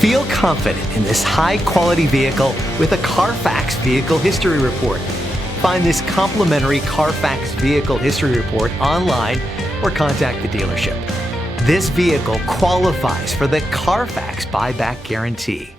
Feel confident in this high-quality vehicle with a Carfax Vehicle History Report. Find this complimentary Carfax Vehicle History Report online or contact the dealership. This vehicle qualifies for the Carfax Buyback Guarantee.